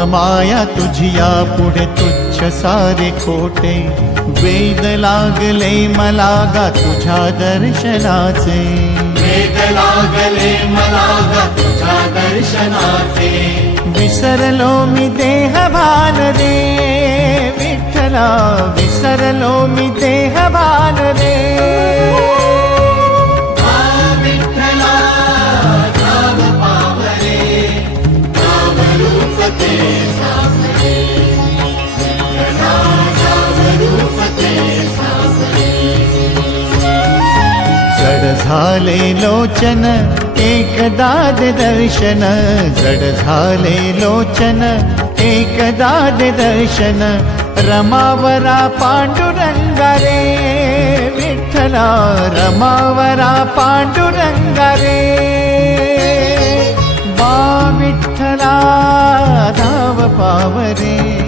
मोहमाया तुझिया पुढे तुच्छ सारे खोटे, वेद लागले मला गा तुझ्या दर्शनाचे, वेद लागले मला गा तुझ्या दर्शनाचे, विसरलो मी देहभान रे विठ्ठला, विसरलो मी देहभान रे, विठ्ठला नाव पावरे, नाव रूप ते सावरे, विठ्ठला नाव रूप ते सावरे. जड झाले लोचन एकदा दे दर्शन, जड झाले लोचन एकदा दे दर्शन, रमावरा पांडुरंगा रे विठ्ठला, रमावरा पांडुरंगा रे, वा विठ्ठला धाव पावरे.